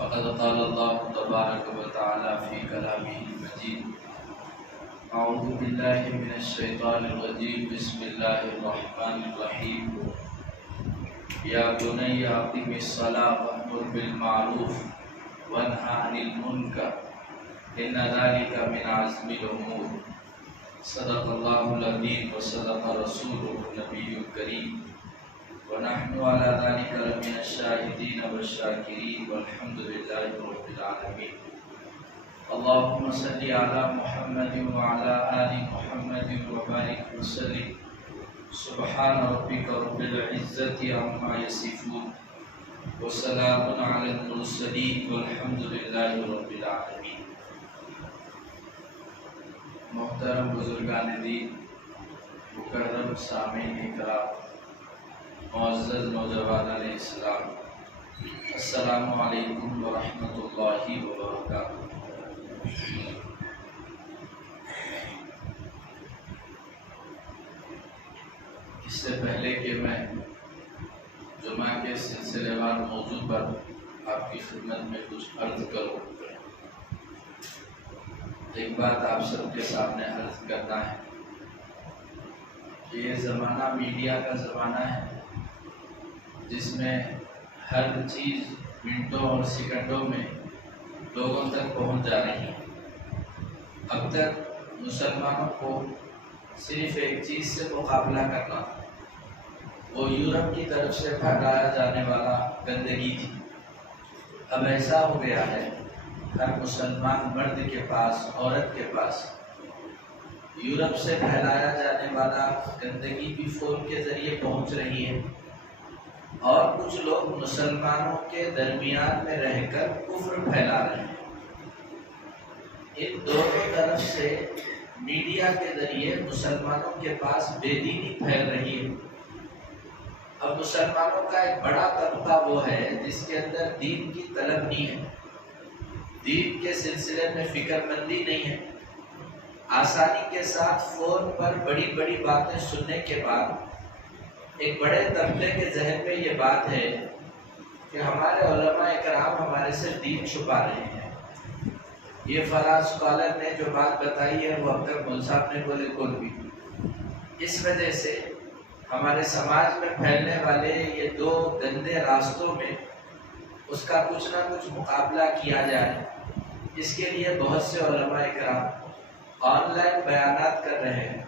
فقد قال الله تبارك وتعالى في كلامه المجيد أعوذ بالله من الشيطان الرجيم بسم الله الرحمن الرحيم يا بني أقم الصلاة وأمر بالمعروف وانهى عن المنكر إن ذلك من عزم الأمور صدق الله العظيم وصدق رسوله النبي الكريم ونحن على ذلك لمن الشاهدين والشاكرين والحمد لله رب العالمين اللهم صل على محمد وعلى آل محمد وبارك وسلم سبحان ربك رب العزة عما يصفون وسلام على المرسلين والحمد لله رب العالمين. محترم بزرگان دین، مکرم سامعین کرام، معزز نوجوانان اسلام، السلام علیکم ورحمۃ اللہ وبرکاتہ. اس سے پہلے کہ میں جمعہ کے سلسلے وار موضوع پر آپ کی خدمت میں کچھ عرض کروں، ایک بات آپ سب کے سامنے عرض کرنا ہے کہ یہ زمانہ میڈیا کا زمانہ ہے جس میں ہر چیز منٹوں اور سیکنڈوں میں لوگوں تک پہنچ جا رہی ہے. اب تک مسلمانوں کو صرف ایک چیز سے مقابلہ کرنا تھا، وہ یورپ کی طرف سے پھیلایا جانے والا گندگی تھی. اب ایسا ہو گیا ہے ہر مسلمان مرد کے پاس، عورت کے پاس یورپ سے پھیلایا جانے والا گندگی بھی فون کے ذریعے پہنچ رہی ہے، اور کچھ لوگ مسلمانوں کے درمیان میں رہ کر کفر پھیلا رہے ہیں. ان دونوں طرف سے میڈیا کے ذریعے مسلمانوں کے پاس بے دینی پھیل رہی ہے. اب مسلمانوں کا ایک بڑا طبقہ وہ ہے جس کے اندر دین کی طلب نہیں ہے، دین کے سلسلے میں فکر مندی نہیں ہے. آسانی کے ساتھ فون پر بڑی بڑی باتیں سننے کے بعد ایک بڑے طبقے کے ذہن میں یہ بات ہے کہ ہمارے علماء کرام ہمارے سے دین چھپا رہے ہیں. یہ فلاں اسکالر نے جو بات بتائی ہے وہ اب تک مول صاحب نے بولے کون بھی. اس وجہ سے ہمارے سماج میں پھیلنے والے یہ دو گندے راستوں میں اس کا کچھ نہ کچھ مقابلہ کیا جائے. اس کے لیے بہت سے علماء کرام آن لائن بیانات کر رہے ہیں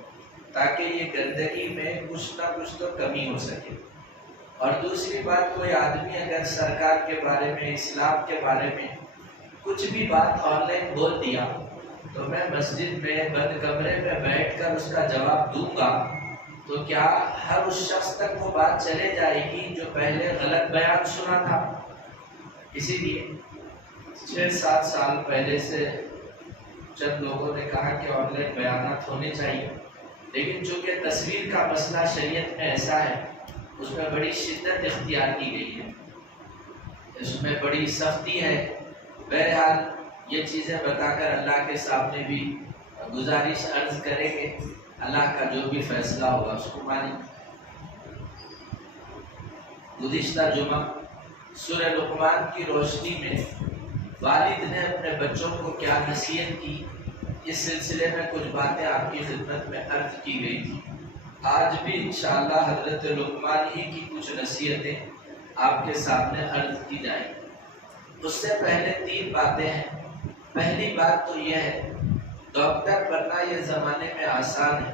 تاکہ یہ گندگی میں کچھ نہ کچھ تو کمی ہو سکے. اور دوسری بات، کوئی آدمی اگر سرکار کے بارے میں، اسلام کے بارے میں کچھ بھی بات آن لائن بول دیا تو میں مسجد میں بند کمرے میں بیٹھ کر اس کا جواب دوں گا، تو کیا ہر اس شخص تک وہ بات چلے جائے گی جو پہلے غلط بیان سنا تھا؟ اسی لیے 6-7 سال پہلے سے چند لوگوں نے کہا کہ آن لائن بیانات ہونے چاہیے، لیکن چونکہ تصویر کا مسئلہ شریعت میں ایسا ہے، اس میں بڑی شدت اختیار کی گئی ہے، اس میں بڑی سختی ہے. بہرحال یہ چیزیں بتا کر اللہ کے سامنے بھی گزارش عرض کریں گے، اللہ کا جو بھی فیصلہ ہوگا اس کو مانیں. گزشتہ جمعہ سورہ لقمان کی روشنی میں والد نے اپنے بچوں کو کیا نصیحت کی، اس سلسلے میں کچھ باتیں آپ کی خدمت میں عرض کی گئی تھی. آج بھی انشاءاللہ حضرت لقمان ہی کی کچھ نصیحتیں آپ کے سامنے عرض کی جائیں. اس سے پہلے 3 باتیں ہیں. پہلی بات تو یہ ہے، ڈاکٹر بننا یہ زمانے میں آسان ہے،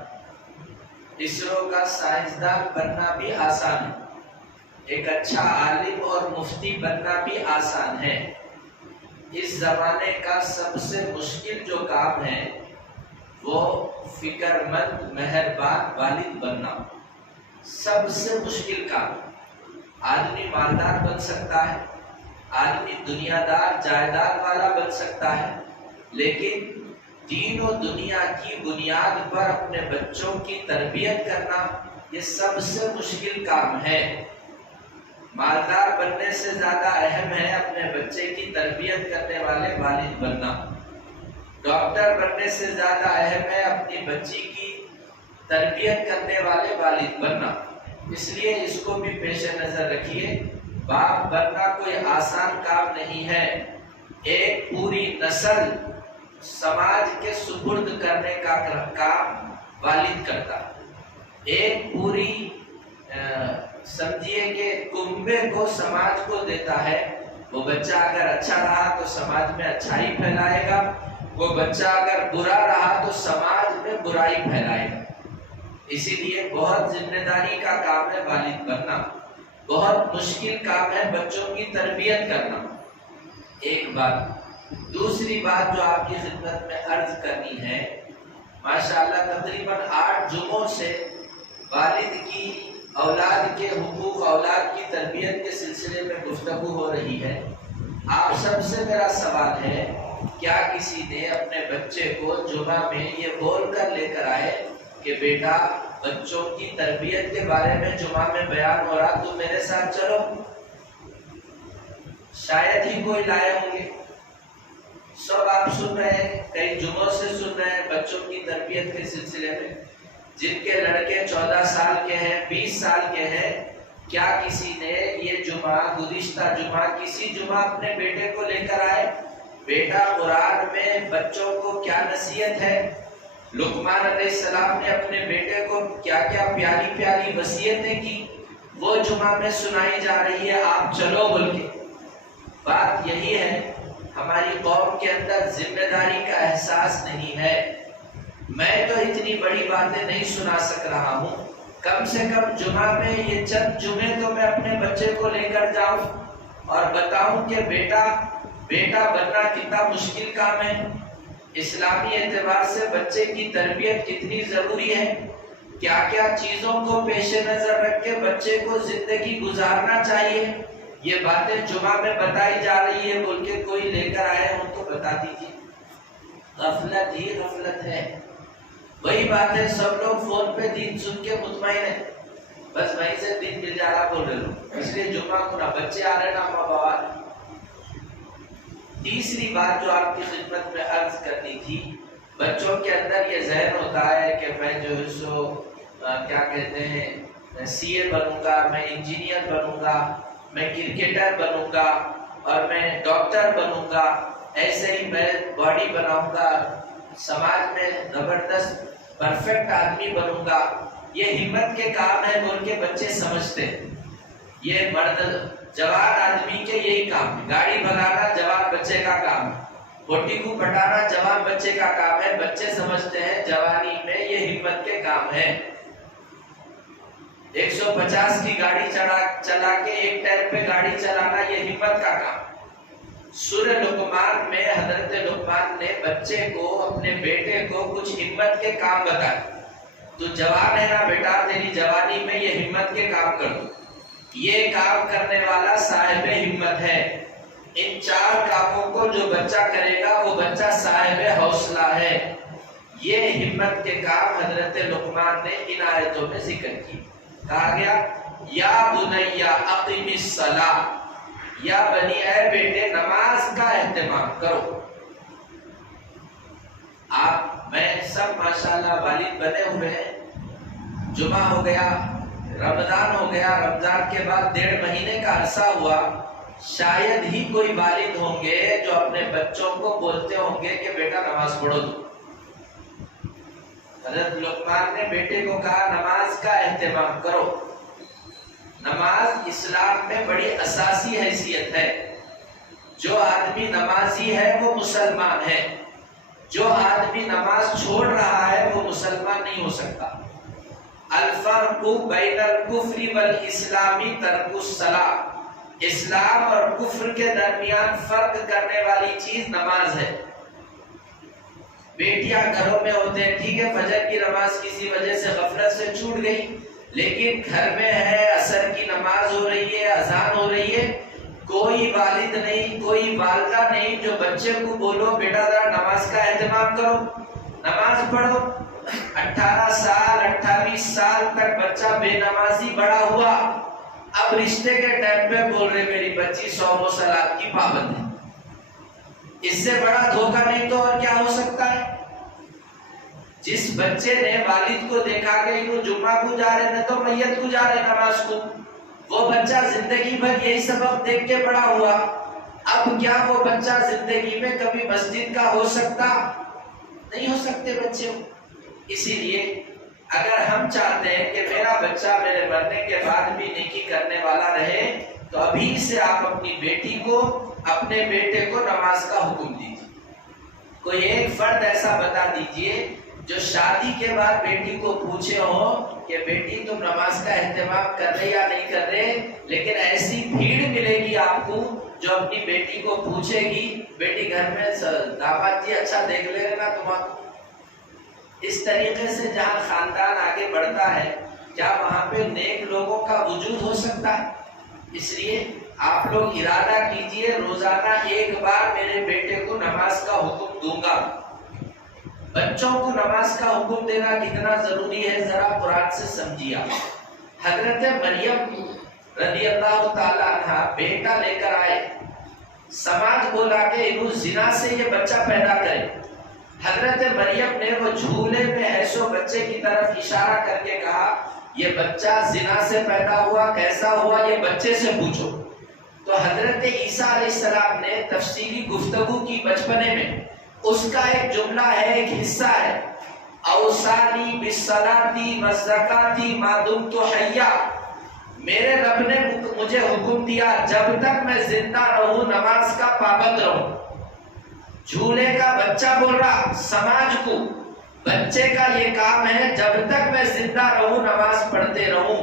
اسرو کا سائنسدان بننا بھی آسان ہے، ایک اچھا عالم اور مفتی بننا بھی آسان ہے. اس زمانے کا سب سے مشکل جو کام ہے وہ فکر مند مہربان والد بننا. سب سے مشکل کام. آدمی مالدار بن سکتا ہے، آدمی دنیا دار جائیداد والا بن سکتا ہے، لیکن دین و دنیا کی بنیاد پر اپنے بچوں کی تربیت کرنا یہ سب سے مشکل کام ہے. مالدار بننے سے زیادہ اہم ہے اپنے بچے کی تربیت کرنے والے والد بننا. ڈاکٹر بننے سے زیادہ اہم ہے اپنی بچی کی تربیت کرنے والے والد بننا. اس لیے اس کو بھی پیش نظر رکھیے باپ بننا کوئی آسان کام نہیں ہے. ایک پوری نسل سماج کے سپرد کرنے کا کام والد کرتا ہے. ایک پوری سمجھیے کہ کنبے کو سماج کو دیتا ہے. وہ بچہ اگر اچھا رہا تو سماج میں اچھائی پھیلائے گا، وہ بچہ اگر برا رہا تو سماج میں برائی پھیلائے گا. اسی لیے بہت ذمہ داری کا کام ہے والد بننا، بہت مشکل کام ہے بچوں کی تربیت کرنا. ایک بات. دوسری بات جو آپ کی خدمت میں عرض کرنی ہے، ماشاءاللہ تقریباً 8 جمعوں سے والد کی اولاد کے حقوق، اولاد کی تربیت کے سلسلے میں گفتگو ہو رہی ہے. آپ سب سے میرا سوال ہے، کیا کسی نے اپنے بچے کو جمعہ میں یہ بول کر لے کر آئے کہ بیٹا بچوں کی تربیت کے بارے میں جمعہ میں بیان ہو رہا تو میرے ساتھ چلو؟ شاید ہی کوئی لائے ہوں گے. سب آپ سن رہے ہیں، کئی جمعوں سے سن رہے ہیں بچوں کی تربیت کے سلسلے میں. جن کے لڑکے 14 سال کے ہیں، 20 سال کے ہیں، کیا کسی نے یہ جمعہ، گزشتہ جمعہ، کسی جمعہ اپنے بیٹے کو لے کر آئے؟ بیٹا قرآن میں بچوں کو کیا نصیحت ہے؟ لقمان علیہ السلام نے اپنے بیٹے کو کیا کیا پیاری پیاری وصیتیں کی، وہ جمعہ میں سنائی جا رہی ہے. آپ چلو بول کے. بات یہی ہے، ہماری قوم کے اندر ذمہ داری کا احساس نہیں ہے. میں تو اتنی بڑی باتیں نہیں سنا سک رہا ہوں، کم سے کم جمعہ میں یہ چند جمعے تو میں اپنے بچے کو لے کر جاؤں اور بتاؤں کہ بیٹا بننا کتنا مشکل کام ہے. اسلامی اعتبار سے بچے کی تربیت کتنی ضروری ہے، کیا کیا چیزوں کو پیش نظر رکھ کے بچے کو زندگی گزارنا چاہیے. یہ باتیں جمعہ میں بتائی جا رہی ہے بول کے کوئی لے کر آئے ہوں تو بتا دیجیے. غفلت ہی غفلت ہے. وہی بات ہے، سب لوگ فون پہ دین سن کے مطمئن ہیں، بس وہیں سے دین مل جا رہا بول رہے لوگ، اس لیے جمعہ کو نہ بچے آ رہے نہ ماں باپ. تیسری بات جو آپ کی خدمت میں عرض کرنی تھی، بچوں کے اندر یہ ذہن ہوتا ہے کہ میں جو ہے سو کیا کہتے ہیں سی اے بنوں گا، میں انجینئر بنوں گا، میں کرکٹر بنوں گا اور میں ڈاکٹر بنوں گا، ایسے ہی میں باڈی بناؤں گا، سماج میں زبردست پرفیکٹ آدمی بنوں گا. یہ ہمت کے کام ہے بول کے بچے سمجھتے ہیں. یہ مرد جوان آدمی کے یہی کام ہے. گاڑی بھگانا جوان بچے کا کام ہے، ہوٹی کو پٹانا جوان بچے کا کام ہے. بچے سمجھتے ہیں جوانی میں یہ ہمت کے کام ہے. 150 کی گاڑی چلا کے ایک ٹائر پہ گاڑی چلانا یہ ہمت کا کام. سورہ لقمان میں حضرت لقمان نے بچے کو، اپنے بیٹے کو کچھ ہمت کے کام بتائے. تو جوان ہے نا بیٹا، تیری جوانی میں یہ ہمت کے کام کر دو. یہ کام کرنے والا صاحب ہمت ہے. ان 4 کاموں کو جو بچہ کرے گا وہ بچہ صاحب حوصلہ ہے. یہ ہمت کے کام حضرت لقمان نے ان آیتوں میں ذکر کی. کہا گیا یا بنیا اقم الصلاۃ، یا بنی اے بیٹے نماز کا اہتمام کرو. آپ میں سب ماشاءاللہ والد بنے ہوئے ہیں. جمعہ ہو گیا، رمضان ہو گیا، رمضان کے بعد 1.5 مہینے کا عرصہ ہوا. شاید ہی کوئی والد ہوں گے جو اپنے بچوں کو بولتے ہوں گے کہ بیٹا نماز پڑھو. تو حضرت لقمان نے بیٹے کو کہا نماز کا اہتمام کرو. نماز اسلام میں بڑی اساسی حیثیت ہے. جو آدمی نمازی ہے وہ مسلمان ہے، جو آدمی نماز چھوڑ رہا ہے وہ مسلمان نہیں ہو سکتا. الفرق بین الکفر والاسلام ترک الصلاۃ، اسلام اور کفر کے درمیان فرق کرنے والی چیز نماز ہے. بیٹیاں گھروں میں ہوتے ہیں، ٹھیک ہے فجر کی نماز کسی وجہ سے غفلت سے چھوٹ گئی، لیکن گھر میں ہے، عصر کی نماز ہو رہی ہے، اذان ہو رہی ہے، کوئی والد نہیں، کوئی والدہ نہیں جو بچے کو بولو بیٹا ذرا نماز کا اہتمام کرو، نماز پڑھو. 18 سال 28 سال تک بچہ بے نمازی بڑا ہوا، اب رشتے کے ٹائم پہ بول رہے میری بچی 100 صلات کی پابند ہے. اس سے بڑا دھوکہ نہیں تو اور کیا ہو سکتا ہے. جس بچے نے والد کو دیکھا کہ وہ جمعہ کو جا رہے ہیں تو میت کو جا رہے نماز کو، وہ بچہ زندگی بھر یہی سبق دیکھ کے بڑا ہوا، اب کیا وہ بچہ زندگی میں کبھی مسجد کا ہو سکتا؟ نہیں ہو سکتے بچے۔ اسی لیے اگر ہم چاہتے ہیں کہ میرا بچہ میرے مرنے کے بعد بھی نیکی کرنے والا رہے، تو ابھی سے آپ اپنی بیٹی کو، اپنے بیٹے کو نماز کا حکم دیجیے۔ کوئی ایک فرد ایسا بتا دیجئے جو شادی کے بعد بیٹی کو پوچھے ہو کہ بیٹی تم نماز کا اہتمام کر رہے یا نہیں کر رہے، لیکن ایسی بھیڑ ملے گی آپ کو جو اپنی بیٹی کو پوچھے گی بیٹی گھر میں داماد جی اچھا دیکھ لے گا تمہارا۔ اس طریقے سے جہاں خاندان آگے بڑھتا ہے، کیا وہاں پہ نیک لوگوں کا وجود ہو سکتا ہے؟ اس لیے آپ لوگ ارادہ کیجئے روزانہ ایک بار میرے بیٹے کو نماز کا حکم دوں گا۔ بچوں کو نماز کا حکم دینا کتنا ضروری ہے ذرا قرآن سے سمجھیے۔ حضرت مریم رضی اللہ تعالی عنہ بیٹا لے کر آئے، سماج بولا کہ انہوں زنا سے یہ بچہ پیدا کرے۔ حضرت مریم نے وہ جھولے میں ایسو بچے کی طرف اشارہ کر کے کہا یہ بچہ زنا سے پیدا ہوا، کیسا ہوا یہ بچے سے پوچھو۔ تو حضرت عیسیٰ علیہ السلام نے تفصیلی گفتگو کی بچپنے میں، اس کا ایک جملہ ہے، ایک حصہ ہے، اوصانی بالصلاۃ والزکاۃ ما دمت حیا، میرے رب نے مجھے حکم دیا جب تک میں زندہ رہوں نماز کا پابند رہوں۔ جھولے کا بچہ بول رہا سماج کو، بچے کا یہ کام ہے جب تک میں زندہ رہوں نماز پڑھتے رہوں۔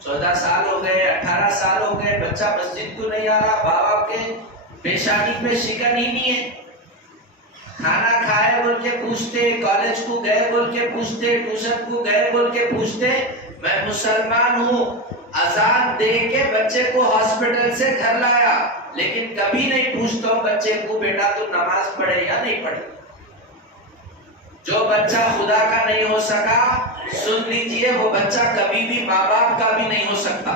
14 سال ہو گئے، 18 سال ہو گئے، بچہ مسجد کو نہیں آ رہا، بابا کے پیشانی پہ شکن ہی نہیں ہے، کھانا کھائے بول کے پوچھتے، کالج کو گئے بول کے پوچھتے، ٹیوشن کو گئے بول کے پوچھتے میں مسلمان ہوں۔ اذان دے کے بچے کو ہاسپٹل سے گھر لایا، لیکن کبھی نہیں پوچھتا ہوں بچے کو بیٹا تو نماز پڑھے یا نہیں پڑھے۔ جو بچہ خدا کا نہیں ہو سکا، سن لیجئے وہ بچہ کبھی بھی ماں باپ کا بھی نہیں ہو سکتا۔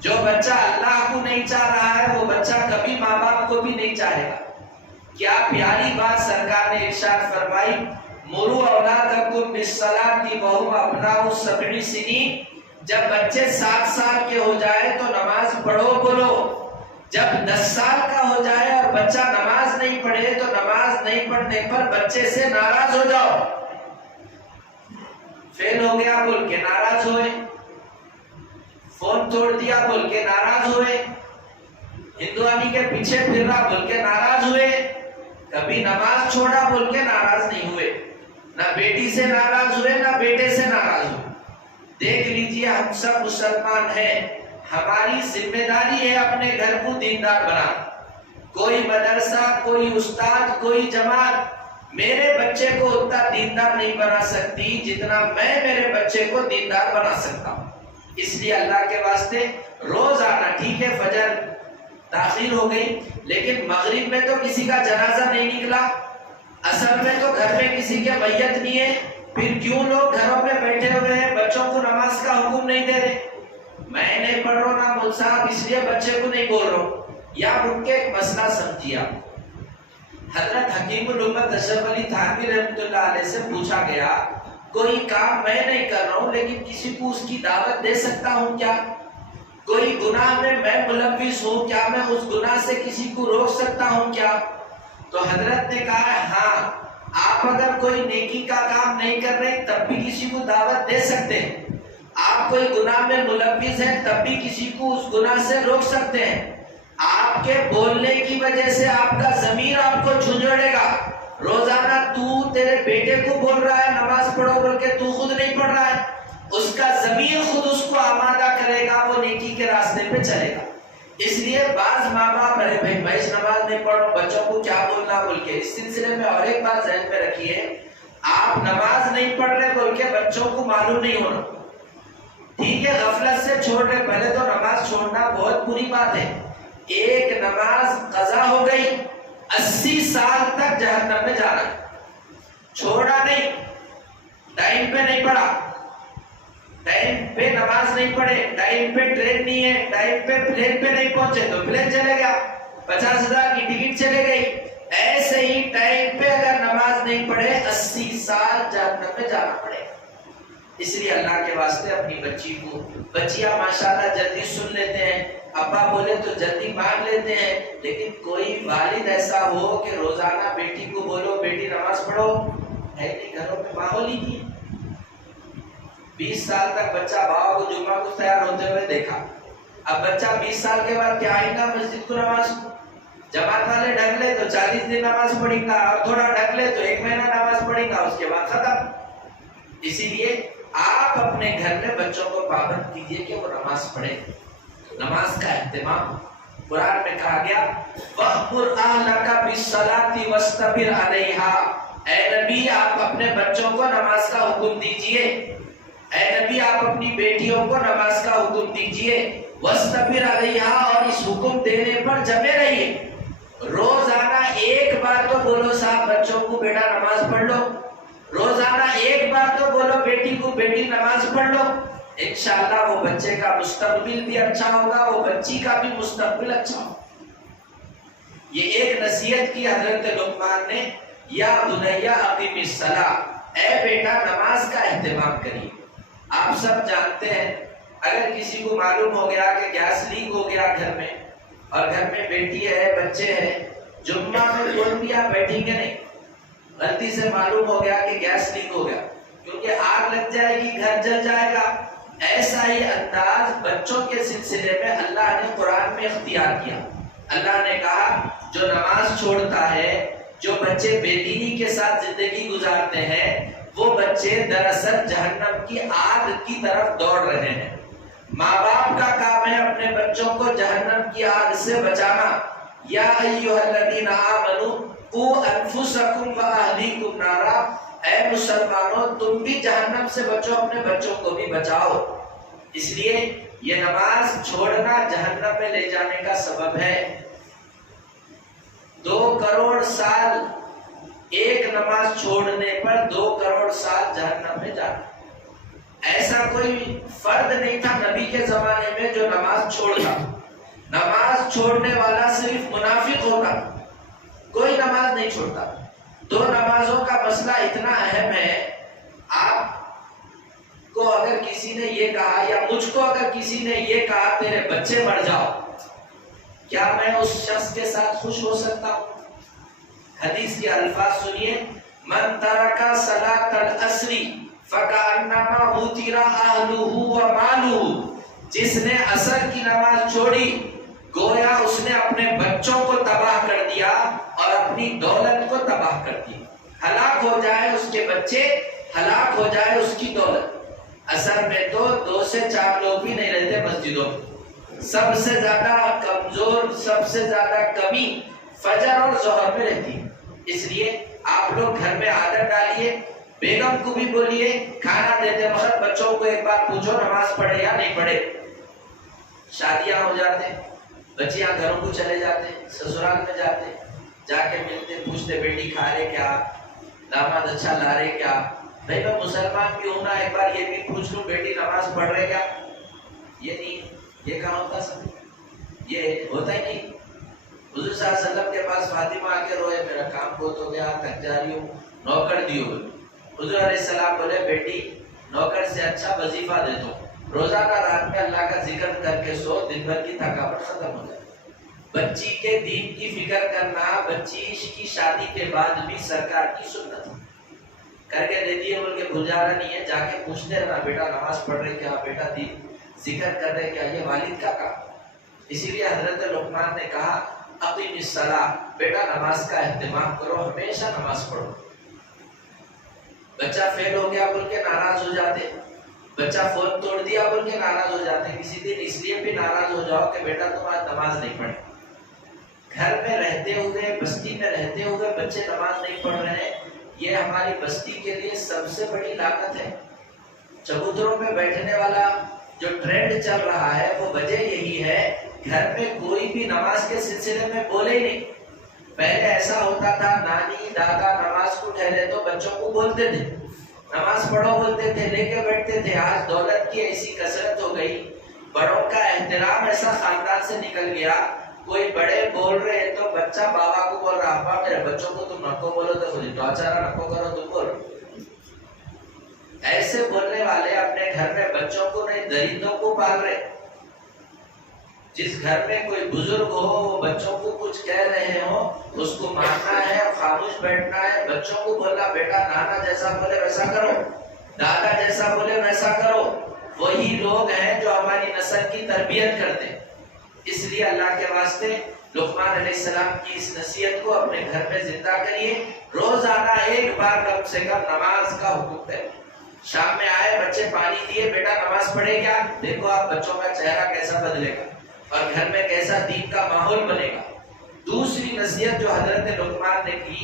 جو بچہ اللہ کو نہیں چاہ رہا ہے وہ بچہ کبھی ماں باپ کو بھی نہیں چاہے گا۔ کیا پیاری بات سرکار نے ارشاد فرمائی، مروا اولادکم بالصلاۃ وہم ابناء 7 سنین، جب بچے 7 سال کے ہو جائے تو نماز پڑھو بولو، جب 10 سال کا ہو جائے اور بچہ نماز نہیں پڑھے تو نماز نہیں پڑھنے پر بچے سے ناراض ہو جاؤ۔ فیل ہو گیا بول کے ناراض ہوئے، فون توڑ دیا بول کے ناراض ہوئے، ہندوانی کے پیچھے پھر رہا بول کے ناراض ہوئے، کبھی نماز چھوڑا بول کے ناراض نہیں ہوئے، نہ بیٹی سے ناراض ہوئے نہ بیٹے سے ناراض ہوئے۔ دیکھ لیجئے ہم سب مسلمان ہیں، ہماری ذمہ داری ہے اپنے گھر کو دیندار بنانا۔ کوئی مدرسہ، کوئی استاد، کوئی جماعت میرے بچے کو اتنا دیندار نہیں بنا سکتی جتنا میں میرے بچے کو دیندار بنا سکتا ہوں۔ اس لیے اللہ کے واسطے روز آنا، ٹھیک ہے فجر تاخیر ہو گئی لیکن مغرب میں تو کسی کا جنازہ نہیں نکلا، عصر میں تو گھر میں کسی کے میت نہیں ہے، پھر کیوں لوگ گھروں میں بیٹھے ہوئے ہیں بچوں کو نماز کا حکم نہیں دے رہے؟ میں نہیں پڑھ رہا نا مول صاحب اس لیے بچے کو نہیں بول رہا ہوں۔ یا ان کے ایک مسئلہ سمجھیا، حضرت حکیم الامت اشرف علی تھانوی رحمۃ اللہ علیہ سے پوچھا گیا کوئی کام میں نہیں کر رہا ہوں لیکن کسی کو اس کی دعوت دے سکتا ہوں کیا؟ کوئی گناہ میں ملوث ہوں، کیا میں اس گناہ سے کسی کو روک سکتا ہوں کیا؟ تو حضرت نے کہا ہاں، آپ اگر کوئی نیکی کا کام نہیں کر رہے تب بھی کسی کو دعوت دے سکتے ہیں، آپ کوئی گناہ میں ملوث ہیں تب بھی کسی کو اس گناہ سے روک سکتے ہیں۔ آپ کے بولنے کی وجہ سے آپ کا ضمیر آپ کو جھنجھوڑے گا۔ روزانہ تو تیرے بیٹے کو بول رہا ہے نماز پڑھو بول کے تو خود نہیں پڑھ رہا ہے، اس کا ضمیر خود اس کو آمادہ کرے گا، وہ نیکی کے راستے پہ چلے گا۔ اس لیے بعض ماں باپ ارے بھائی میں نماز نہیں پڑھ رہا ہوں بچوں کو کیا بولنا بول کے، اس سلسلے میں اور ایک بات ذہن میں رکھیے، آپ نماز نہیں پڑھ رہے بول کے بچوں کو معلوم نہیں ہونا، ٹھیک ہے غفلت سے چھوڑ رہے، پہلے تو نماز چھوڑنا بہت بری بات ہے۔ ایک نماز قضا ہو گئی 80 سال تک جہنم میں جانا ہے، چھوڑا نہیں، ٹائم پہ نہیں پڑھا، ٹائم پہ نماز نہیں پڑھے، ٹائم پہ ٹرین نہیں ہے، ٹائم پہ پلین پہ نہیں پہنچے تو پلین چلے گیا، 50,000 کی ٹکٹ چلے گئی۔ ایسے ہی ٹائم پہ اگر نماز نہیں پڑھے 80 سال جہنم میں جانا پڑے گا۔ اس لیے اللہ کے واسطے اپنی بچی کو، بچیاں ماشاءاللہ جلدی سن لیتے ہیں، ابا بولے تو جلدی مان لیتے ہیں، لیکن کوئی والد ایسا ہو کہ روزانہ بیٹی کو بولو بیٹی نماز پڑھو، ہے نہیں، گھروں میں ماحول ہی نہیں ہے۔ 20 سال تک بچہ باوا کو جمعہ کو تیار ہوتے ہوئے دیکھا، اب بچہ 20 سال کے بعد کیا آئے گا مسجد کو نماز، جماعت والے ڈھک لے تو 40 دن نماز پڑھے گا، اور تھوڑا ڈھک لے تو 1 مہینہ نماز پڑھے گا، اس کے بعد ختم۔ اسی لیے آپ اپنے گھر میں بچوں کو پابند کیجئے کہ وہ نماز پڑھے، نماز کا اہتمام۔ قرآن میں کہا گیا وَأْمُرْ أَهْلَكَ بِالصَّلَاةِ وَاسْتَبِرْ عَلَيْهَا، اے نبی آپ اپنے بچوں کو نماز کا حکم دیجئے، اے نبی آپ اپنی بیٹیوں کو نماز کا حکم دیجئے، وَاسْتَبِرْ عَلَيْهَا، اور اس حکم دینے پر جمے رہیے۔ روزانہ ایک بار تو بولو صاحب بچوں کو بیٹا نماز پڑھ لو، روزانہ ایک بار تو بولو بیٹی کو بیٹی نماز پڑھ لو، انشاءاللہ وہ بچے کا مستقبل بھی اچھا ہوگا، وہ بچی کا بھی مستقبل اچھا ہوگا۔ یہ ایک نصیحت کی حضرت لقمان نے، یا بنیا اقیم الصلاۃ، اے بیٹا نماز کا اہتمام کریے۔ آپ سب جانتے ہیں اگر کسی کو معلوم ہو گیا کہ گیس لیک ہو گیا گھر میں، اور گھر میں بیٹی ہے بچے ہیں، جمعہ میں کوئی بھی آپ بیٹھیں گے نہیں، غلطی سے معلوم ہو گیا کہ گیس لیک ہو گیا، کیونکہ آگ لگ جائے گی، گھر جل جائے گا۔ ایسا ہی انداز بچوں کے سلسلے میں اللہ نے قرآن میں اختیار کیا۔ اللہ نے کہا جو نماز چھوڑتا ہے، جو بچے بے دینی کے ساتھ زندگی گزارتے ہیں، وہ بچے دراصل جہنم کی آگ کی طرف دوڑ رہے ہیں۔ ماں باپ کا کام ہے اپنے بچوں کو جہنم کی آگ سے بچانا۔ یا ایھا الذین آمنوا قوا انفسکم واہلیکم نارا، اے مسلمانوں تم بھی جہنم سے بچو، اپنے بچوں کو بھی بچاؤ۔ اس لیے یہ نماز چھوڑنا جہنم میں لے جانے کا سبب ہے۔ 2 کروڑ سال ایک نماز چھوڑنے پر 2 کروڑ سال جہنم میں جانا۔ ایسا کوئی فرد نہیں تھا نبی کے زمانے میں جو نماز چھوڑتا۔ نماز چھوڑنے والا صرف منافق ہوتا، کوئی نماز نہیں چھوڑتا۔ 2 نمازوں کا مسئلہ اتنا اہم ہے، آپ کو اگر کسی نے یہ کہا، یا مجھ کو اگر کسی نے یہ کہا تیرے بچے مر جاؤ، کیا میں اس شخص کے ساتھ خوش ہو سکتا ہوں؟ حدیث کے الفاظ سنیے، من ترک صلاۃ العصر فکأنما اوتر اہلہ ومالہ، جس نے عصر کی نماز چھوڑی گویا اس نے اپنے بچوں کو تباہ کر دیا اور اپنی دولت کو تباہ کر دیا۔ ہلاک ہو جائے اس کے بچے، ہلاک ہو جائے اس کی دولت۔ عصر میں تو 2 سے 4 لوگ بھی نہیں رہتے مسجدوں میں، سب سے زیادہ کمزور، سب سے زیادہ کمی فجر اور ظہر میں رہتی ہے۔ اس لیے آپ لوگ گھر میں عادت ڈالیے، بیگم کو بھی بولیے کھانا دیتے وقت بچوں کو ایک بار پوچھو نماز پڑھے یا نہیں پڑھے۔ شادیاں ہو جاتے، بچیاں گھروں کو چلے جاتے، سسرال میں جاتے، جا کے ملتے، پوچھتے بیٹی کھا رہے کیا، داماد اچھا لا رہے کیا، بھائی میں مسلمان بھی ہوں نا، ایک بار یہ بھی پوچھ لوں بیٹی نماز پڑھ رہے کیا۔ یہ نہیں، یہ کہاں ہوتا سب، یہ ہوتا ہی نہیں۔ حضور صلی اللہ علیہ وسلم کے پاس فاطمہ آ کے روئے میرا کام بہت ہو گیا، تھک جا رہی ہوں، نوکر دیو۔ حضور علیہ السلام بولے بیٹی نوکر سے اچھا وظیفہ دے دو، روزانہ رات میں اللہ کا ذکر کر کے سو، دن بھر کی تھکاوٹ ختم ہو جائے۔ بچی کے دین کی فکر کرنا بچی کی شادی کے بعد بھی سرکار کی سنت کر کے دے دیے، بول کے بھول جا رہا نہیں ہے، جا کے پوچھتے رہنا بیٹا نماز پڑھ رہے کیا، بیٹا دین ذکر کر رہے کیا، یہ والد کا کام۔ اسی لیے حضرت لقمان نے کہا اقیم الصلاۃ، بیٹا نماز کا اہتمام کرو، ہمیشہ نماز پڑھو۔ بچہ فیل ہو گیا بول کے ناراض ہو جاتے، بچہ فون توڑ دیا بول کے ناراض ہو جاتے، کسی دن اس لیے بھی ناراض ہو جاؤ کہ بیٹا تم آج نماز نہیں پڑھی۔ گھر میں رہتے ہوئے، بستی میں رہتے ہوئے بچے نماز نہیں پڑھ رہے ہیں، یہ ہماری بستی کے لیے سب سے بڑی لاگت ہے۔ چبوتروں پہ بیٹھنے والا جو ٹرینڈ چل رہا ہے وہ وجہ یہی ہے، گھر میں کوئی بھی نماز کے سلسلے میں بولے ہی نہیں۔ پہلے ایسا ہوتا تھا نانی دادا نماز کو ٹھہرے تو بچوں کو بولتے تھے، نماز پڑھو بولتے تھے، لے کے بیٹھتے تھے۔ آج دولت کی ایسی کثرت ہو گئی، بڑوں کا احترام ایسا خاندان سے نکل گیا، کوئی بڑے بول رہے ہیں تو بچہ بابا کو بول رہا ابا میرے بچوں کو تم نکو بولو تو خود ٹارچر نکو کرو تم بولو۔ ایسے بولنے والے اپنے گھر میں بچوں کو نہیں درندوں کو پال رہے. جس گھر میں کوئی بزرگ ہو وہ بچوں کو کچھ کہہ رہے ہو اس کو ماننا ہے اور خاموش بیٹھنا ہے. بچوں کو بولنا بیٹا نانا جیسا بولے ویسا کرو، دادا جیسا بولے ویسا کرو. وہی لوگ ہیں جو ہماری نسل کی تربیت کرتے. اس لیے اللہ کے واسطے لقمان علیہ السلام کی اس نصیحت کو اپنے گھر میں زندہ کریے. روزانہ ایک بار کم سے کم نماز کا حکم ہے. شام میں آئے بچے پانی دیے، بیٹا نماز پڑھے کیا؟ دیکھو آپ بچوں کا چہرہ کیسا بدلے گا اور گھر میں کیسا دین کا ماحول بنے گا. دوسری نصیحت جو حضرت لقمان نے کی،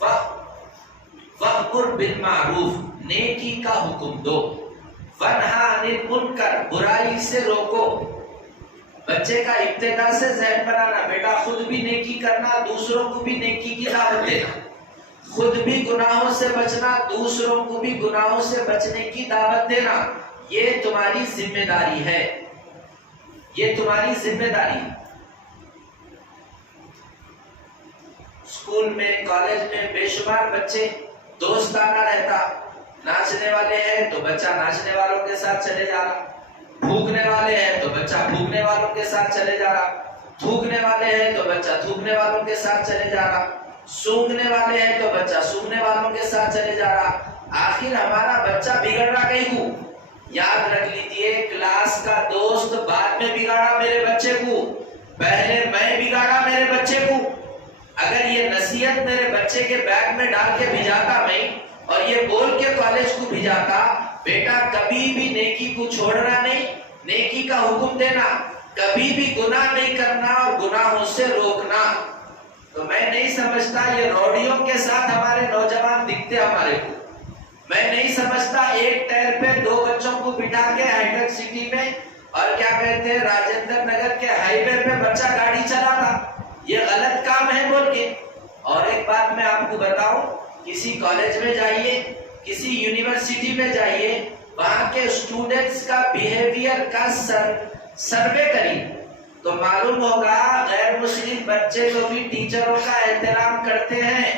وَأْمُرْ بِالْمَعْرُوفِ، نیکی کا حکم دو. وَانْهَا عَنِ الْمُنْكَرِ، برائی سے روکو. بچے کا ابتدا سے ذہن بنانا، بیٹا خود بھی نیکی کرنا، دوسروں کو بھی نیکی کی دعوت دینا. خود بھی گناہوں سے بچنا، دوسروں کو بھی گناہوں سے بچنے کی دعوت دینا. یہ تمہاری ذمہ داری ہے، یہ تمہاری ذمہ داری. اسکول میں کالج میں بے شمار بچے دوستانہ رہتا. ناچنے والے ہیں تو بچہ ناچنے والوں کے ساتھ چلے جا رہا، پھونکنے والے ہیں تو بچہ پھونکنے والوں کے ساتھ چلے جا رہا، تھوکنے والے ہیں تو بچہ تھوکنے والوں کے ساتھ چلے جا رہا، سونگنے والے ہیں تو بچہ سونگنے والوں کے ساتھ چلے جا رہا. آخر ہمارا بچہ بگڑ رہا کہیں کو. یاد رکھ لیجئے، کلاس کا دوست بعد میں بگاڑا میرے بچے کو، پہلے میں بگاڑا میرے بچے کو. اگر یہ نصیحت میرے بچے کے بیگ میں ڈال کے بھیجاتا میں اور یہ بول کے کالج کو بھیجاتا، بیٹا کبھی بھی نیکی کو چھوڑنا نہیں، نیکی کا حکم دینا، کبھی بھی گناہ نہیں کرنا اور گناہوں سے روکنا، تو میں نہیں سمجھتا یہ روڑیوں کے ساتھ ہمارے نوجوان دکھتے ہمارے کو. میں نہیں سمجھتا ایک ٹائر پہ دو بچوں کو بٹھا کے ہائی ٹیک سٹی میں اور کیا کہتے ہیں راجندر نگر کے ہائی وے پہ بچہ گاڑی چلاتا، یہ غلط کام ہے بول کے. اور ایک بات میں آپ کو بتاؤں، کسی کالج میں جائیے، کسی یونیورسٹی میں جائیے، وہاں کے اسٹوڈنٹس کا بیہیویئر کا سروے کریے تو معلوم ہوگا غیر مسلم بچے جو بھی ٹیچروں کا احترام کرتے ہیں،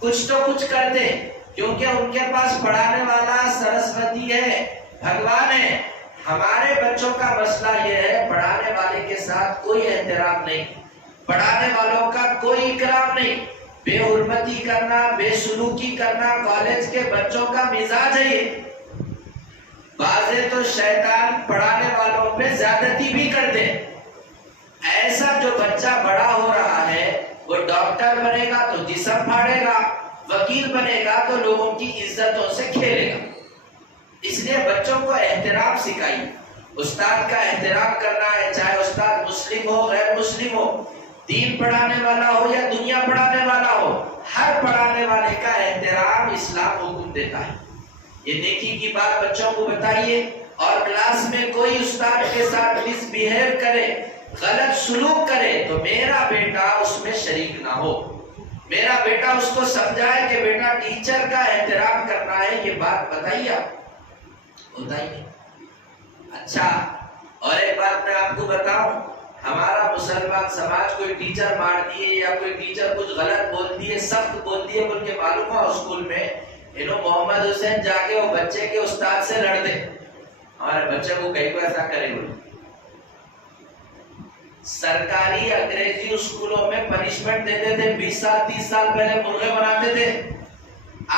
کچھ تو کچھ کرتے، کیونکہ ان کے پاس پڑھانے والا سرسوتی ہے، بھگوان ہے. ہمارے بچوں کا مسئلہ یہ ہے پڑھانے والے کے ساتھ کوئی احترام نہیں، پڑھانے والوں کا کوئی اکرام نہیں، بے حرمتی کرنا، بے سلوکی کرنا کالج کے بچوں کا مزاج ہے. یہ بعضے تو شیطان پڑھانے والوں پہ زیادتی بھی کرتے. ایسا جو بچہ بڑا ہو رہا ہے وہ ڈاکٹر بنے گا تو جسم پھاڑے گا، وکیل بنے گا تو لوگوں کی عزتوں سے کھیلے گا. اس لیے بچوں کو احترام سکھائیے. استاد کا احترام کرنا ہے، چاہے استاد مسلم ہو غیر مسلم ہو، دین پڑھانے والا ہو یا دنیا پڑھانے والا ہو، ہر پڑھانے والے کا احترام اسلام حکم دیتا ہے. یہ نیکی کی بات بچوں کو بتائیے. اور کلاس میں کوئی استاد کے ساتھ مس بیہیو کرے، غلط سلوک کرے تو میرا بیٹا اس میں شریک نہ ہو. میرا بیٹا اس کو سمجھائے کہ بیٹا ٹیچر کا احترام کرنا ہے، یہ بات بتائیے آپ بتائیے. اچھا، اور ایک بات میں آپ کو بتاؤں، ہمارا مسلمان سماج کوئی ٹیچر مار دیے یا کوئی ٹیچر کچھ غلط بول دیے، سخت بول دیے بول کے معلوم ہوا اسکول میں انہوں محمد حسین جا کے وہ بچے کے استاد سے لڑ دے، ہمارے بچے کو کہیں کو ایسا کرے بولے. سرکاری انگریزی اسکولوں میں پنشمنٹ دیتے تھے، 20 سال 30 سال پہلے مرغے بناتے تھے.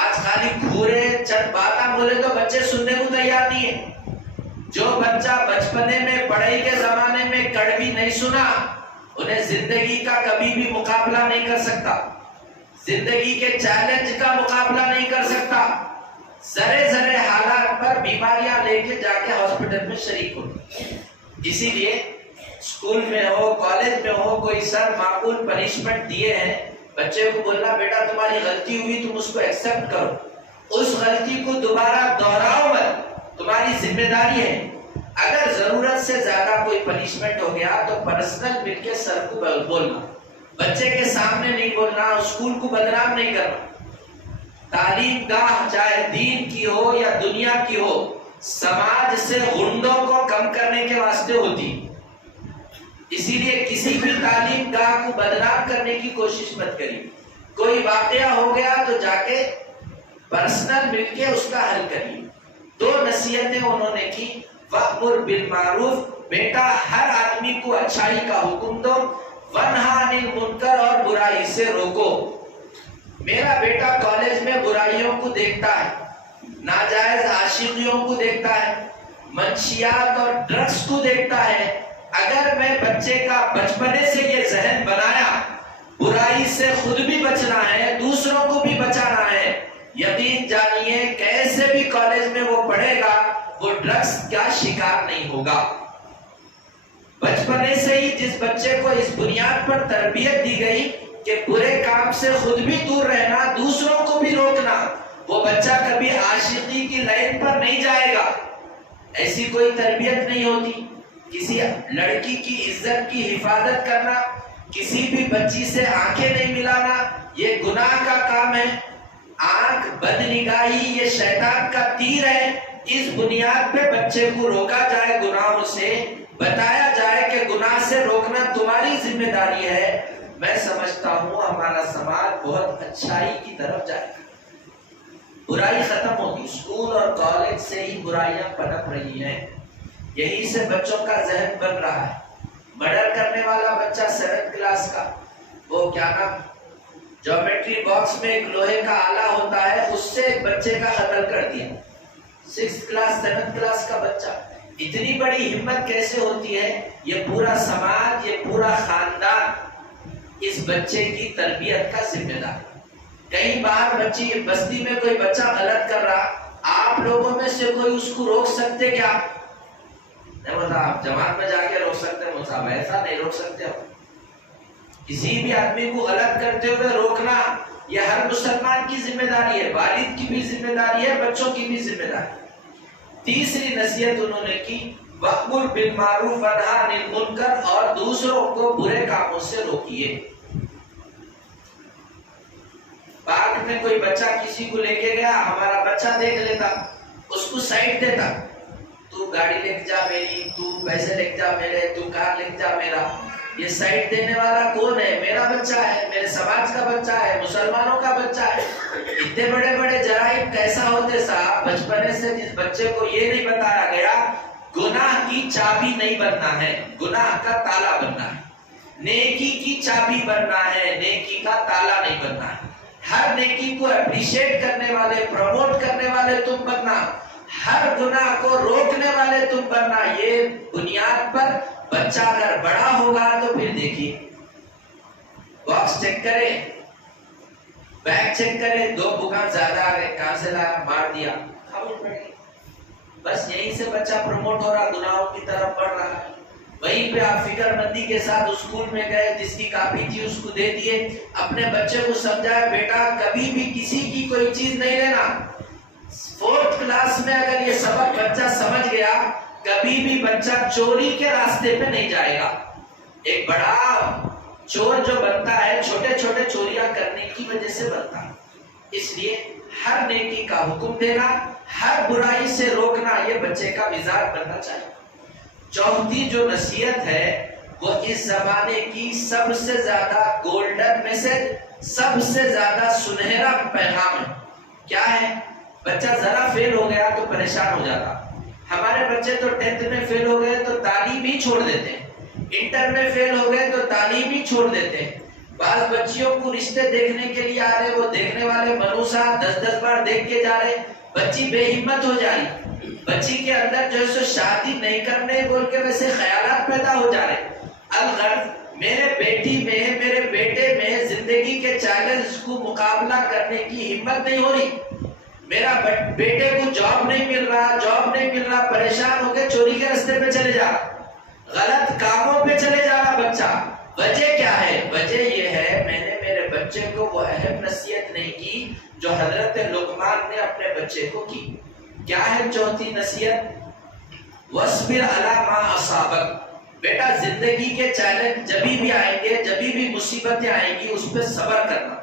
آج خالی گھورے چند باتاں بولے تو بچے سننے کو تیار نہیں ہے. جو بچہ بچپنے میں پڑھائی کے زمانے میں کڑوی نہیں سنا، انہیں زندگی کا کبھی بھی مقابلہ نہیں کر سکتا، زندگی کے چیلنج کا مقابلہ نہیں کر سکتا. ذرے ذرے حالات پر بیماریاں لے کے جا کے ہاسپٹل میں شریک ہوتے. اسی لیے اسکول میں ہو کالج میں ہو کوئی سر معقول پنشمنٹ دیے ہیں، بچے کو بولنا بیٹا تمہاری غلطی ہوئی، تم اس کو ایکسپٹ کرو، اس غلطی کو دوبارہ دہراؤ مت، تمہاری ذمہ داری ہے. اگر ضرورت سے زیادہ کوئی پنشمنٹ ہو گیا تو پرسنل مل کے سر کو بولنا، بچے کے سامنے نہیں بولنا، اسکول کو بدنام نہیں کرنا. تعلیم گاہ چاہے دین کی ہو یا دنیا کی ہو، سماج سے غنڈوں کو کم کرنے کے واسطے ہوتی. اسی لیے کسی بھی تعلیم گاہ کو بدنام کرنے کی کوشش مت کریے. کوئی واقعہ ہو گیا تو جا کے پرسنل مل کے اس کا حل کریے. دو نصیحتیں انہوں نے کی، وَأْمُرْ بِالْمَعْرُوفِ، بیٹا ہر آدمی کو اچھائی کا حکم دو، وَانْہَا عَنِ الْمُنْکَرِ، اور برائی سے روکو۔ میرا بیٹا کالج میں برائیوں کو دیکھتا ہے، ناجائز عاشقیوں کو دیکھتا ہے، منشیات اور ڈرگس کو دیکھتا ہے، اگر میں بچے کا بچپنے سے یہ ذہن بنایا برائی سے خود بھی بچنا ہے، دوسروں کو بھی بچانا ہے، یقین جانیے کیسے بھی کالج میں وہ پڑھے گا وہ ڈرگس کا شکار نہیں ہوگا۔ بچپنے سے ہی جس بچے کو اس بنیاد پر تربیت دی گئی کہ برے کام سے خود بھی دور رہنا، دوسروں کو بھی روکنا، وہ بچہ کبھی عاشقی کی لائن پر نہیں جائے گا۔ ایسی کوئی تربیت نہیں ہوتی۔ کسی لڑکی کی عزت کی حفاظت کرنا، کسی بھی بچی سے آنکھیں نہیں ملانا، یہ گناہ کا کام ہے۔ آنکھ بدنگاہی یہ شیطان کا تیر ہے۔ اس بنیاد پہ بچے کو روکا جائے گناہوں سے، بتایا جائے کہ گناہ سے روکنا تمہاری ذمہ داری ہے، میں سمجھتا ہوں ہمارا سماج بہت اچھائی کی طرف جائے گا، برائی ختم ہوگی۔ اسکول اور کالج سے ہی برائیاں پنپ رہی ہیں، یہی سے بچوں کا ذہن بن رہا ہے۔ مرڈر کرنے والا بچہ 7 کلاس کا، وہ کیا نام، جیومیٹری باکس میں ایک لوہے کا آلہ ہوتا ہے، اس سے ایک بچے کا قتل کر دیا۔ 6 کلاس 7 کلاس کا بچہ، اتنی بڑی ہمت کیسے ہوتی ہے؟ یہ پورا سماج، یہ پورا خاندان اس بچے کی تربیت کا ذمہ دار۔ کئی بار بچی بستی میں کوئی بچہ غلط کر رہا، آپ لوگوں میں سے کوئی اس کو روک سکتے کیا؟ نہیں بتا، آپ جماعت میں جا کے روک سکتے ہیں، صاحب ایسا نہیں روک سکتے ہو۔ کسی بھی آدمی کو غلط کرتے ہوئے روکنا یہ ہر مسلمان کی ذمہ داری ہے، والد کی بھی ذمہ داری ہے، بچوں کی بھی ذمہ داری ہے۔ تیسری نصیحت انہوں نے کی، وَأْمُرْ بِالْمَعْرُوفِ وَانْہَا عَنِ الْمُنْکَرِ، اور دوسروں کو برے کاموں سے روکیے۔ پارک میں کوئی بچہ کسی کو لے کے گیا، ہمارا بچہ دیکھ لیتا، اس کو سائڈ دیتا، تو گاڑی لے کے جا میری، تو پیسے لے کے جا میرے، تو کار لے کے جا میرا۔ یہ سائڈ دینے والا کون ہے؟ میرا بچہ ہے، میرے سماج کا بچہ ہے، مسلمانوں کا بچہ ہے۔ اتنے بڑے بڑے جرائم کیسا ہوتے صاحب؟ بچپنے سے جس بچے کو یہ نہیں بتایا گیا گناہ کی چابی نہیں بننا ہے، گناہ کا تالا بننا ہے، نیکی کی چابی بننا ہے، نیکی کا تالا نہیں بننا ہے۔ ہر نیکی کو اپریشیٹ کرنے والے، پروموٹ کرنے والے تم بننا، ہر گناہ کو روکنے والے تم بننا۔ یہ بنیاد پر بچہ اگر بڑا ہوگا تو پھر دیکھیے، باکس چیک کرے، بیگ چیک کرے، 2 بکاں زیادہ آ گئے، کہاں سے لایا؟ مار دیا، خاموش بیٹھ گئی۔ بس یہیں سے بچہ پروموٹ ہو رہا، گناہوں کی طرف بڑھ رہا ہے۔ وہیں پہ آپ فکر مندی کے ساتھ اسکول میں گئے، جس کی کاپی تھی اس کو دے دیے، اپنے بچے کو سمجھائے بیٹا کبھی بھی کسی کی کوئی چیز نہیں لینا۔ 4th کلاس میں اگر یہ سبق بچہ سمجھ گیا، کبھی بھی بچہ چوری کے راستے پہ نہیں جائے گا۔ ایک بڑا چور جو بنتا ہے چھوٹے چھوٹے چوریاں کرنے کی وجہ سے بنتا ہے۔ اس لیے ہر نیکی کا حکم دینا، ہر برائی سے روکنا، یہ بچے کا مزاج بننا چاہیے۔ چوتھی جو نصیحت ہے وہ اس زمانے کی سب سے زیادہ گولڈن میسج، سب سے زیادہ سنہرا پیغام ہے۔ کیا ہے؟ بچہ ذرا فیل ہو گیا تو پریشان ہو جاتا۔ ہمارے بچے تو 10th میں فیل ہو گئے تو تعلیم ہی چھوڑ دیتے ہیں، انٹر میں فیل ہو گئے تو تعلیم ہی چھوڑ دیتے ہیں۔ بعض بچیوں کو رشتے دیکھنے کے لیے آ رہے، وہ دیکھنے والے منوسا 10 بار دیکھ کے جا رہے، بچی بے ہمت ہو جا رہی، بچی کے اندر جو ہے سو شادی نہیں کرنے بول کے ویسے خیالات پیدا ہو جا رہے۔ الغرض میرے بیٹی میں، میرے بیٹے میں زندگی کے چیلنج کو مقابلہ کرنے کی ہمت نہیں ہو رہی۔ میرا بیٹے کو جاب نہیں مل رہا، پریشان ہو کے چوری کے راستے پہ چلے جا، غلط کاموں پہ چلے جا رہا بچہ۔ وجہ کیا ہے؟ وجہ یہ ہے میں نے میرے بچے کو وہ اہم نصیحت نہیں کی جو حضرت لقمان نے اپنے بچے کو کی۔ کیا ہے چوتھی نصیحت؟ وَاصْبِرْ عَلَىٰ مَا أَصَابَكَ، بیٹا زندگی کے چیلنج جبھی بھی آئیں گے، جبھی بھی مصیبتیں آئیں گی، اس پہ صبر کرنا،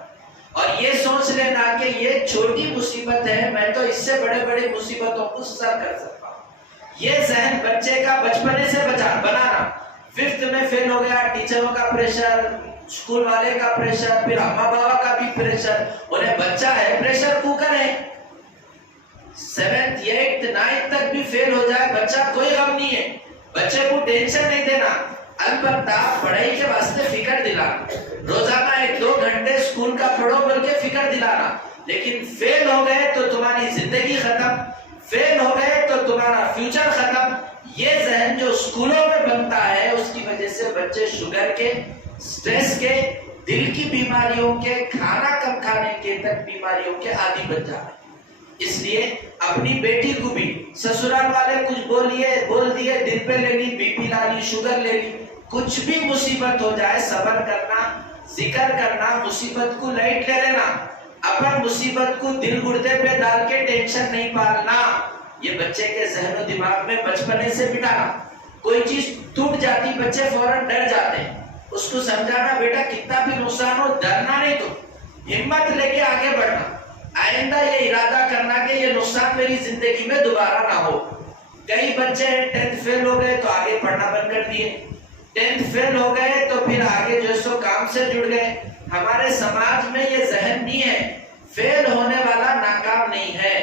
اور یہ سوچ لینا کہ یہ چھوٹی مصیبت ہے، میں تو اس سے بڑے بڑے مصیبتوں کو سر کر سکتا ہوں۔ یہ ذہن بچے کا بچپنے سے بنانا۔ 5th میں فیل ہو گیا، ٹیچروں کا پریشر، اسکول والے کا پریشر، پھر اماں بابا کا بھی پریشر، انہیں بچہ ہے پریشر کوکر ہے۔ 7th 8th 9th تک بھی فیل ہو جائے بچہ کوئی غم نہیں ہے، بچے کو ٹینشن نہیں دینا، البتہ پڑھائی کے واسطے فکر دلانا، روزانہ 1-2 گھنٹے اسکول کا پڑھو بول کے فکر دلانا۔ لیکن فیل ہو گئے تو تمہاری زندگی ختم، فیل ہو گئے تو تمہارا فیوچر ختم۔ یہ ذہن جو اسکولوں میں بنتا ہے اس کی وجہ سے بچے شوگر کے، سٹریس کے، دل کی بیماریوں کے، کھانا کم کھانے کے تک بیماریوں کے عادی بن جاتے ہیں۔ اس لیے اپنی بیٹی کو بھی سسرال والے کچھ بول دیے، دل پہ لے لی، بی پی لا لی، شوگر لے لی، کچھ بھی مصیبت ہو جائے صبر کرنا، ذکر کرنا، مصیبت کو لائٹ لے لینا، اپن مصیبت کو دل گردے پہ ڈال کے ٹینشن نہیں پالنا۔ یہ بچے کے ذہن و دماغ میں بچپنے سے بٹانا۔ کوئی چیز ٹوٹ جاتی بچے فوراً ڈر جاتے ہیں، اس کو سمجھانا بیٹا کتنا بھی نقصان ہو ڈرنا نہیں، تو ہمت لے کے آگے بڑھنا، آئندہ یہ ارادہ کرنا کہ یہ نقصان میری زندگی میں دوبارہ نہ ہو۔ کئی بچے 10th فیل ہو گئے تو آگے پڑھنا بند کر دیے، 10th فیل ہو گئے تو پھر آگے جو سو کام سے جڑ گئے۔ ہمارے سماج میں یہ ذہن نہیں ہے، فیل ہونے والا ناکام نہیں ہے،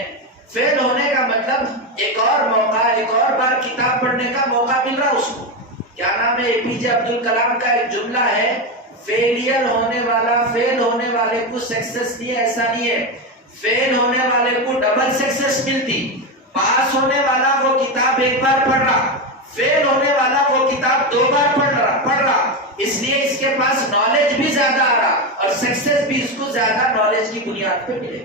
فیل ہونے کا مطلب ایک اور موقع، ایک اور بار کتاب پڑھنے کا موقع مل رہا اس کو۔ کیا نام ہے، APJ عبد الکلام کا ایک جملہ ہے، فیل ہونے والے کو سکسس نہیں ہے، ایسا نہیں ہے، فیل ہونے والے کو ڈبل سکسس ملتی۔ پاس ہونے والا وہ کتاب ایک بار پڑھ رہا، فیل ہونے والا وہ کتاب 2 بار پڑھ رہا، اس لیے اس کے پاس نالج بھی زیادہ آ رہا اور سکسس بھی اس کو زیادہ نالج کی بنیاد پہ ملے۔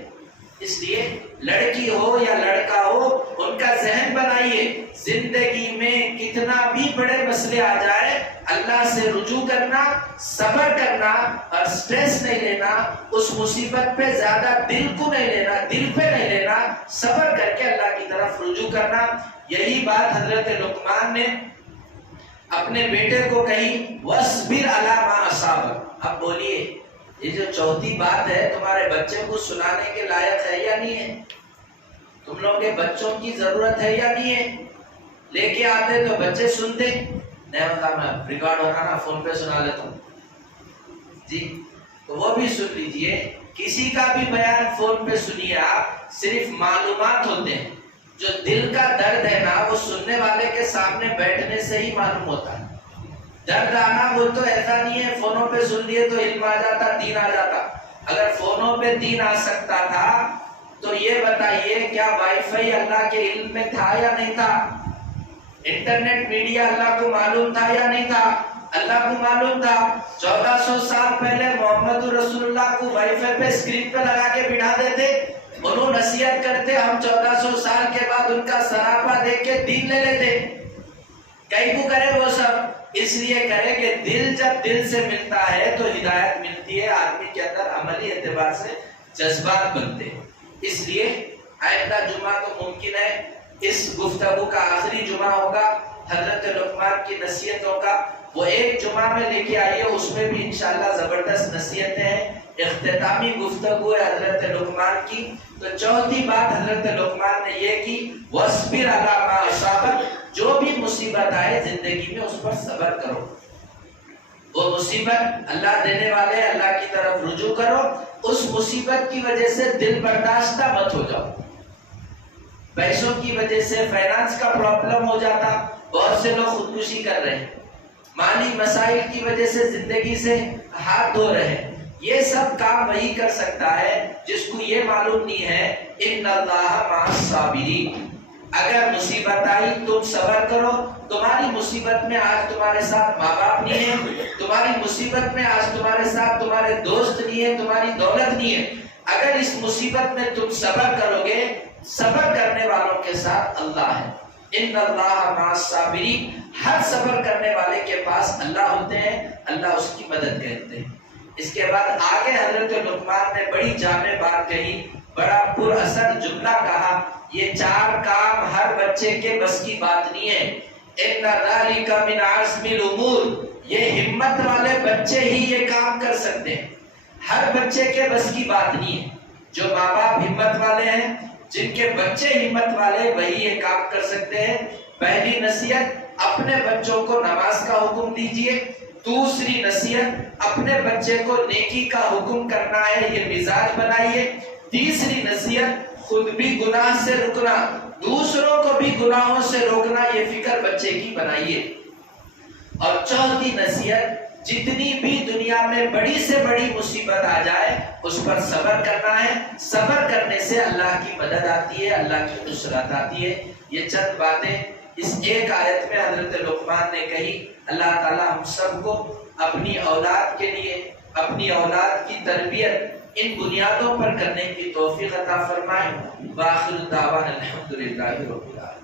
اس لیے لڑکی ہو یا لڑکا ہو، ان کا ذہن بنائیے، زندگی میں کتنا بھی بڑے مسئلے آ جائے اللہ سے رجوع کرنا، صبر کرنا اور سٹریس نہیں لینا، اس مصیبت پہ زیادہ دل کو نہیں لینا، دل پہ نہیں لینا، صبر کر کے اللہ کی طرف رجوع کرنا۔ یہی بات حضرت لقمان نے اپنے بیٹے کو کہی، وَاصْبِرْ عَلَىٰ مَا أَصَابَكَ۔ اب بولیے یہ جو چوتھی بات ہے تمہارے بچے کو سنانے کے لائق ہے یا نہیں ہے؟ تم لوگ کے بچوں کی ضرورت ہے یا نہیں ہے؟ لے کے آتے تو بچے سنتے، نہیں ہوتا میں ریکارڈ ہو رہا نا فون پہ سنا لیتا ہوں جی، تو وہ بھی سن لیجئے، کسی کا بھی بیان فون پہ سنیے آپ، صرف معلومات ہوتے ہیں، جو دل کا درد ہے نا وہ سننے والے کے سامنے بیٹھنے سے ہی معلوم ہوتا ہے۔ درد آنا وہ تو ایسا نہیں ہے فونوں پہ سن لیے تو علم آ جاتا، دین آ جاتا۔ اگر فونوں پہ دین آ سکتا تھا تو یہ بتائیے کیا وائی فائی اللہ کے علم میں تھا یا نہیں تھا؟ انٹرنیٹ میڈیا اللہ کو معلوم تھا یا نہیں تھا؟ اللہ کو معلوم تھا۔ 1400 سال پہلے محمد رسول اللہ کو وائی فائی پہ اسکرین پہ لگا کے بٹھا دیتے، انہوں نصیحت کرتے، ہم 1400 سال کے بعد ان کا سراپا دیکھ کے دین لے لیتے۔ کئی کو کرے وہ سب، اس لیے کرے کہ دل جب دل سے ملتا ہے تو ہدایت ملتی ہے، آدمی کے اندر عملی اعتبار سے جذبات بنتے ہیں۔ اس لیے آئندہ جمعہ تو ممکن ہے اس گفتگو کا آخری جمعہ ہوگا حضرت لقمان کی نصیحتوں کا، وہ ایک جمعہ میں لے کے آئیے، اس میں بھی انشاءاللہ زبردست نصیحتیں ہیں، اختتامی گفتگو ہے حضرت لقمان کی۔ تو چوتھی بات حضرت لقمان نے یہ کی، وَاصْبِرْ عَلَىٰ مَا أَصَابَكَ، جو بھی مصیبت آئے زندگی میں اس پر صبر کرو، وہ مصیبت اللہ دینے والے، اللہ کی طرف رجوع کرو، اس مصیبت کی وجہ سے دل برداشتہ مت ہو جاؤ۔ پیسوں کی وجہ سے فائنانس کا پرابلم ہو جاتا، بہت سے لوگ خودکشی کر رہے ہیں، مالی مسائل کی وجہ سے زندگی سے ہاتھ دھو رہے ہیں۔ یہ سب کام وہی کر سکتا ہے جس کو یہ معلوم نہیں ہے ان اللہ مع الصابرین۔ اگر مصیبت آئی تم صبر کرو، تمہاری مصیبت میں آج تمہارے ساتھ ماں باپ نہیں ہے، تمہاری مصیبت میں آج تمہارے ساتھ تمہارے دوست نہیں ہے، تمہاری دولت نہیں ہے، اگر اس مصیبت میں تم صبر کرو گے، صبر کرنے والوں کے ساتھ اللہ ہے۔ ان اللہ مع الصابرین، ہر صبر کرنے والے کے پاس اللہ ہوتے ہیں، اللہ اس کی مدد کرتے ہیں۔ اس کے بعد آگے حضرت لقمان نے بڑی جامع بات کہی، بڑا پر اثر جملہ کہا، یہ 4 کام ہر بچے کے بس کی بات نہیں ہے۔ ان ذالک من عزم الامور، یہ ہمت والے بچے ہی یہ کام کر سکتے ہیں، ہر بچے کے بس کی بات نہیں ہے۔ جو ماں باپ ہمت والے ہیں، جن کے بچے ہمت والے، وہی یہ کام کر سکتے ہیں۔ پہلی نصیحت، اپنے بچوں کو نماز کا حکم دیجئے۔ دوسری نصیحت، اپنے بچے کو نیکی کا حکم کرنا ہے، یہ مزاج بنائیے۔ تیسری نصیحت، خود بھی گناہ سے رکنا، دوسروں کو بھی گناہوں سے روکنا، یہ فکر بچے کی بنائیے۔ اور چوتھی نصیحت، جتنی بھی دنیا میں بڑی سے بڑی مصیبت آ جائے اس پر صبر کرنا ہے، صبر کرنے سے اللہ کی مدد آتی ہے، اللہ کی نصرت آتی ہے۔ یہ چند باتیں اس ایک آیت میں حضرت لقمان نے کہی۔ اللہ تعالی ہم سب کو اپنی اولاد کے لیے، اپنی اولاد کی تربیت ان بنیادوں پر کرنے کی توفیق عطا فرمائے۔ وآخر دعوانا الحمدللہ رب العالمین۔